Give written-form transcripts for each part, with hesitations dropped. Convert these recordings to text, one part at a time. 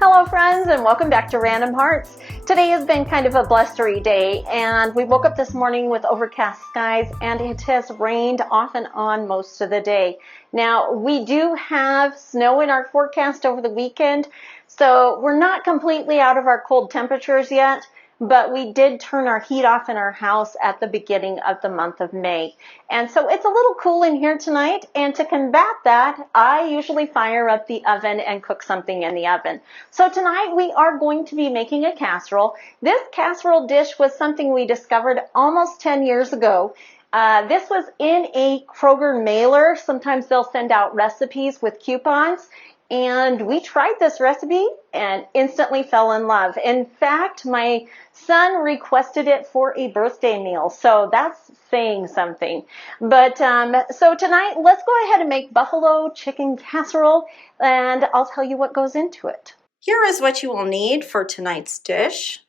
Hello friends, and welcome back to Random Hearts. Today has been kind of a blustery day, and we woke up this morning with overcast skies, and it has rained off and on most of the day. Now, we do have snow in our forecast over the weekend, so we're not completely out of our cold temperatures yet, but we did turn our heat off in our house at the beginning of the month of May. And so it's a little cool in here tonight, and to combat that, I usually fire up the oven and cook something in the oven. So tonight we are going to be making a casserole. This casserole dish was something we discovered almost 10 years ago. This was in a Kroger mailer. Sometimes they'll send out recipes with coupons. And we tried this recipe and instantly fell in love. In fact, my son requested it for a birthday meal, so that's saying something. But so tonight, let's go ahead and make buffalo chicken casserole, and I'll tell you what goes into it. Here is what you will need for tonight's dish.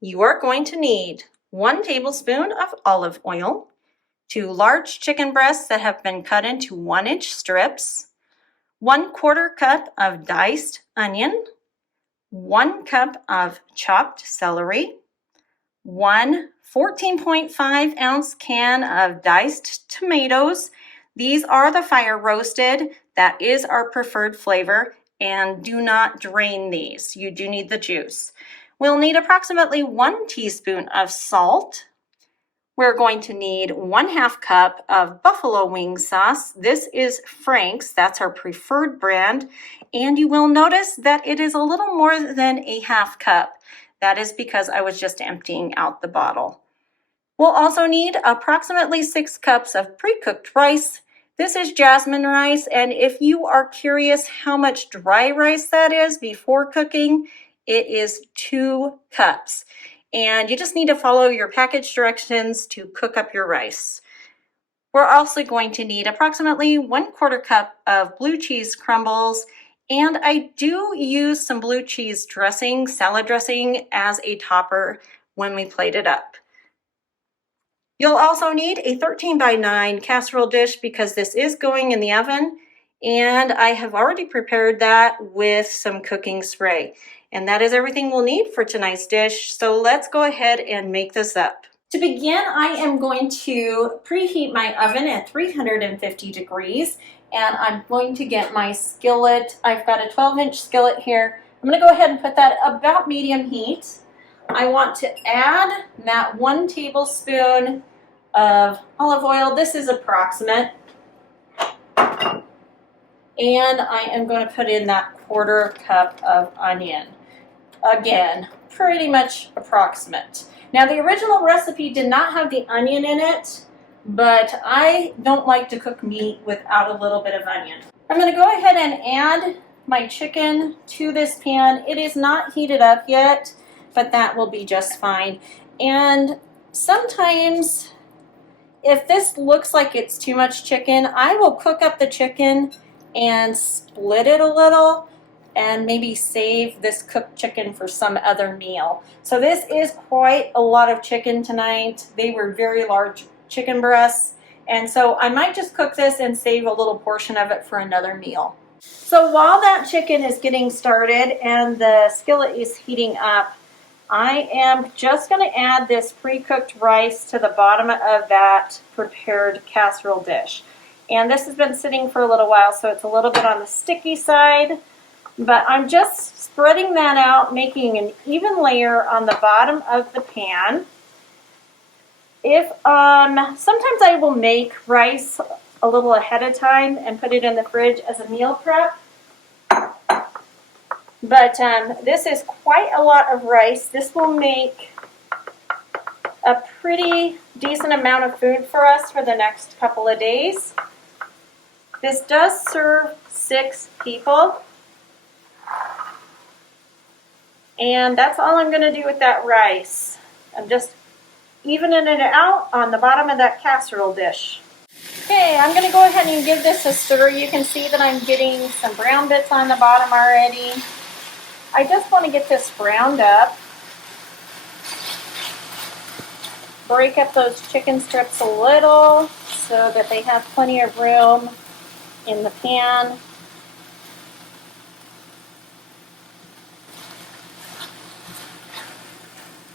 You are going to need 1 tablespoon of olive oil, 2 large chicken breasts that have been cut into 1-inch strips, 1/4 cup of diced onion, 1 cup of chopped celery, 1 14.5 ounce can of diced tomatoes. These are the fire roasted. That is our preferred flavor, and do not drain these. You do need the juice. We'll need approximately 1 teaspoon of salt. We're going to need 1/2 cup of buffalo wing sauce. This is Frank's, that's our preferred brand. And you will notice that it is a little more than a 1/2 cup. That is because I was just emptying out the bottle. We'll also need approximately 6 cups of pre-cooked rice. This is jasmine rice, and if you are curious how much dry rice that is before cooking, it is 2 cups. And you just need to follow your package directions to cook up your rice. We're also going to need approximately 1/4 cup of blue cheese crumbles, and I do use some blue cheese dressing, salad dressing, as a topper when we plate it up. You'll also need a 13 by 9 casserole dish because this is going in the oven, and I have already prepared that with some cooking spray. And that is everything we'll need for tonight's dish. So let's go ahead and make this up. To begin, I am going to preheat my oven at 350 degrees. And I'm going to get my skillet. I've got a 12-inch skillet here. I'm going to go ahead and put that about medium heat. I want to add that 1 tablespoon of olive oil. This is approximate. And I am going to put in that 1/4 cup of onion. Again, pretty much approximate. Now, the original recipe did not have the onion in it, but I don't like to cook meat without a little bit of onion. I'm going to go ahead and add my chicken to this pan. It is not heated up yet, but that will be just fine. And sometimes, if this looks like it's too much chicken, I will cook up the chicken and split it a little and maybe save this cooked chicken for some other meal. So this is quite a lot of chicken tonight. They were very large chicken breasts, and so I might just cook this and save a little portion of it for another meal. So while that chicken is getting started and the skillet is heating up, I am just going to add this pre-cooked rice to the bottom of that prepared casserole dish. And this has been sitting for a little while, so it's a little bit on the sticky side. But I'm just spreading that out, making an even layer on the bottom of the pan. Sometimes I will make rice a little ahead of time and put it in the fridge as a meal prep. But this is quite a lot of rice. This will make a pretty decent amount of food for us for the next couple of days. This does serve 6 people. And that's all I'm going to do with that rice. I'm just evening it out on the bottom of that casserole dish. Okay, I'm going to go ahead and give this a stir. You can see that I'm getting some brown bits on the bottom already. I just want to get this browned up. Break up those chicken strips a little so that they have plenty of room in the pan.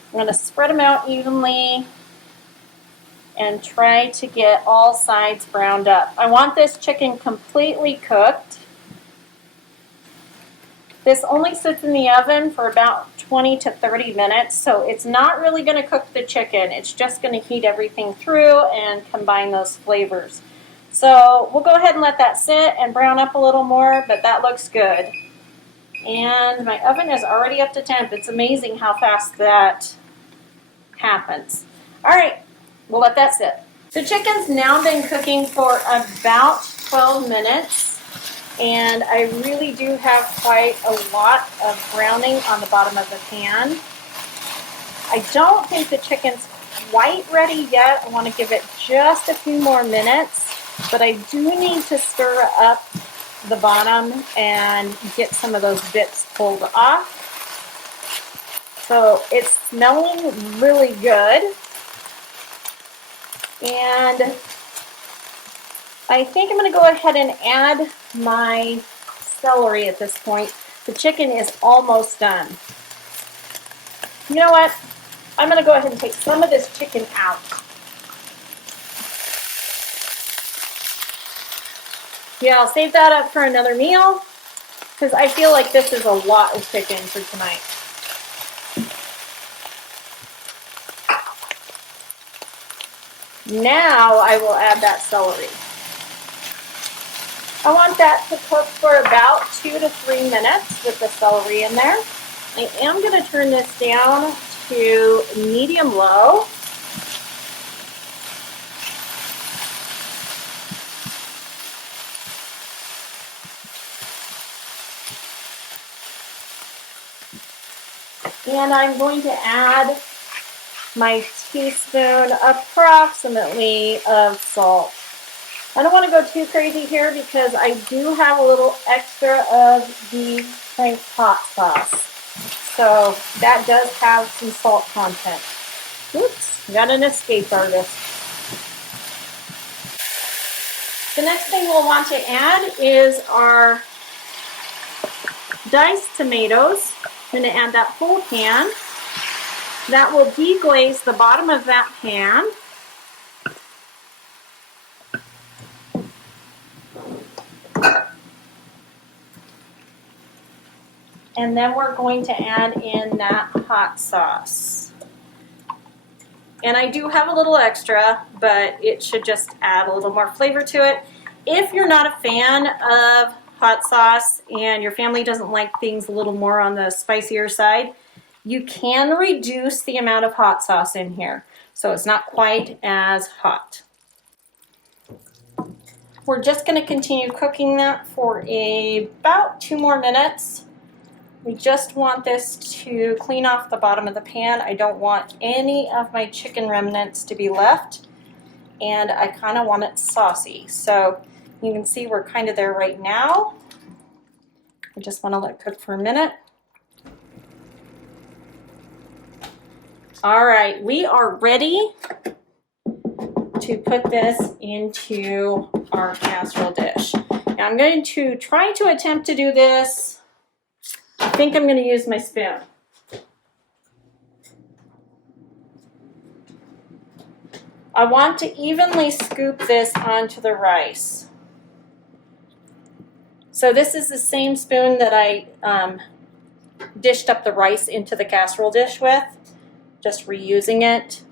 I'm going to spread them out evenly and try to get all sides browned up. I want this chicken completely cooked. This only sits in the oven for about 20 to 30 minutes, so it's not really going to cook the chicken. It's just going to heat everything through and combine those flavors. So we'll go ahead and let that sit and brown up a little more, but that looks good. And my oven is already up to temp. It's amazing how fast that happens. All right, we'll let that sit. The chicken's now been cooking for about 12 minutes. And I really do have quite a lot of browning on the bottom of the pan. I don't think the chicken's quite ready yet. I want to give it just a few more minutes, but I do need to stir up the bottom and get some of those bits pulled off. So it's smelling really good. And I think I'm going to go ahead and add my celery at this point. The chicken is almost done. You know what? I'm going to go ahead and take some of this chicken out. Yeah, I'll save that up for another meal because I feel like this is a lot of chicken for tonight. Now I will add that celery. I want that to cook for about 2 to 3 minutes with the celery in there. I am going to turn this down to medium-low. And I'm going to add my teaspoon approximately of salt. I don't want to go too crazy here because I do have a little extra of the Frank's hot sauce. So that does have some salt content. Oops, got an escape artist. The next thing we'll want to add is our diced tomatoes. I'm going to add that whole can. That will deglaze the bottom of that pan. And then we're going to add in that hot sauce. And I do have a little extra, but it should just add a little more flavor to it. If you're not a fan of hot sauce and your family doesn't like things a little more on the spicier side, you can reduce the amount of hot sauce in here, so it's not quite as hot. We're just going to continue cooking that for about 2 more minutes. We just want this to clean off the bottom of the pan. I don't want any of my chicken remnants to be left, and I kind of want it saucy. So you can see we're kind of there right now. I just want to let it cook for a minute. All right, we are ready to put this into our casserole dish. Now I'm going to try to attempt to do this. I think I'm going to use my spoon. I want to evenly scoop this onto the rice. So this is the same spoon that I dished up the rice into the casserole dish with, just reusing it.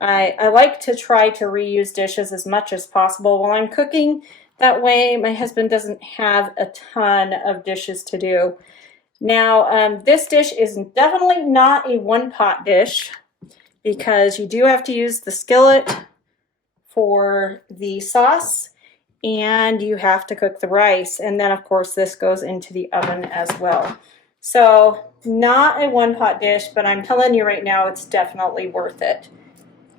I like to try to reuse dishes as much as possible while I'm cooking. That way my husband doesn't have a ton of dishes to do. Now, this dish is definitely not a one-pot dish because you do have to use the skillet for the sauce and you have to cook the rice. And then, of course, this goes into the oven as well. So, not a one-pot dish, but I'm telling you right now, it's definitely worth it.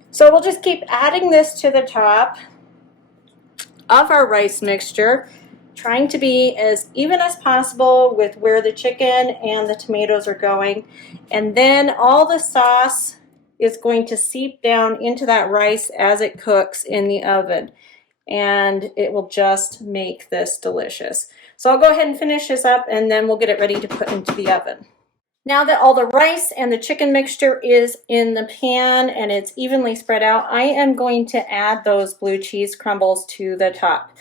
So, we'll just keep adding this to the top of our rice mixture, trying to be as even as possible with where the chicken and the tomatoes are going. And then all the sauce is going to seep down into that rice as it cooks in the oven. And it will just make this delicious. So I'll go ahead and finish this up and then we'll get it ready to put into the oven. Now that all the rice and the chicken mixture is in the pan and it's evenly spread out, I am going to add those blue cheese crumbles to the top.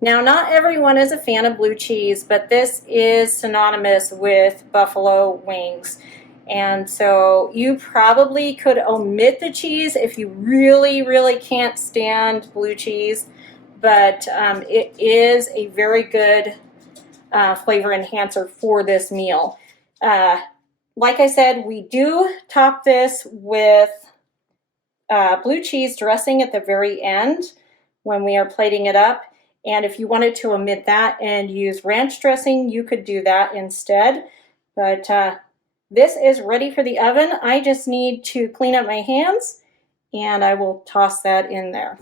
Now, not everyone is a fan of blue cheese, but this is synonymous with buffalo wings. And so you probably could omit the cheese if you really, really can't stand blue cheese, but it is a very good flavor enhancer for this meal. Like I said, we do top this with blue cheese dressing at the very end when we are plating it up. And if you wanted to omit that and use ranch dressing, you could do that instead. But this is ready for the oven. I just need to clean up my hands and I will toss that in there.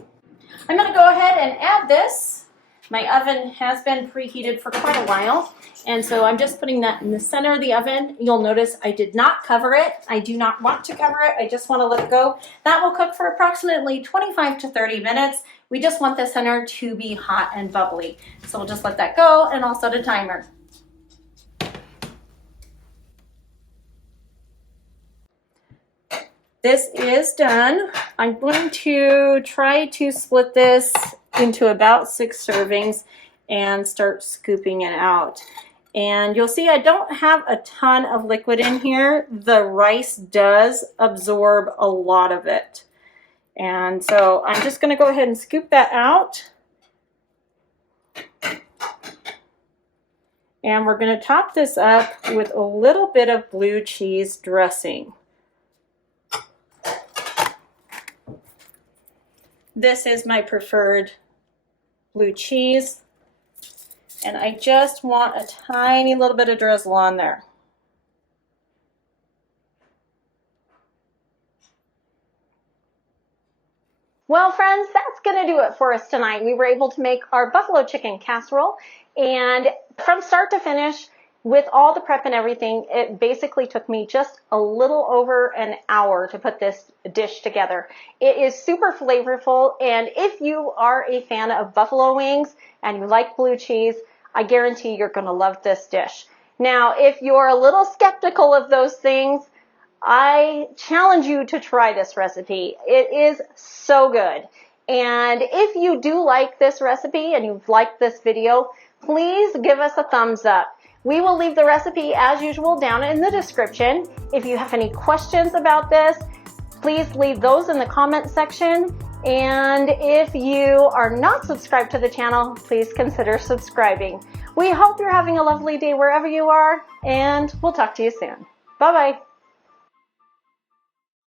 I'm going to go ahead and add this. My oven has been preheated for quite a while, and so I'm just putting that in the center of the oven. You'll notice I did not cover it. I do not want to cover it. I just want to let it go. That will cook for approximately 25 to 30 minutes. We just want the center to be hot and bubbly. So we'll just let that go, and I'll set a timer. This is done. I'm going to try to split this into about 6 servings and start scooping it out. And you'll see I don't have a ton of liquid in here. The rice does absorb a lot of it. And so I'm just going to go ahead and scoop that out. And we're going to top this up with a little bit of blue cheese dressing. This is my preferred blue cheese, and I just want a tiny little bit of drizzle on there. Well, friends, that's going to do it for us tonight. We were able to make our buffalo chicken casserole, and from start to finish, with all the prep and everything, it basically took me just a little over an hour to put this dish together. It is super flavorful, and if you are a fan of buffalo wings and you like blue cheese, I guarantee you're going to love this dish. Now, if you're a little skeptical of those things, I challenge you to try this recipe. It is so good. And if you do like this recipe and you've liked this video, please give us a thumbs up. We will leave the recipe as usual down in the description. If you have any questions about this, please leave those in the comment section. And if you are not subscribed to the channel, please consider subscribing. We hope you're having a lovely day wherever you are, and we'll talk to you soon. Bye-bye.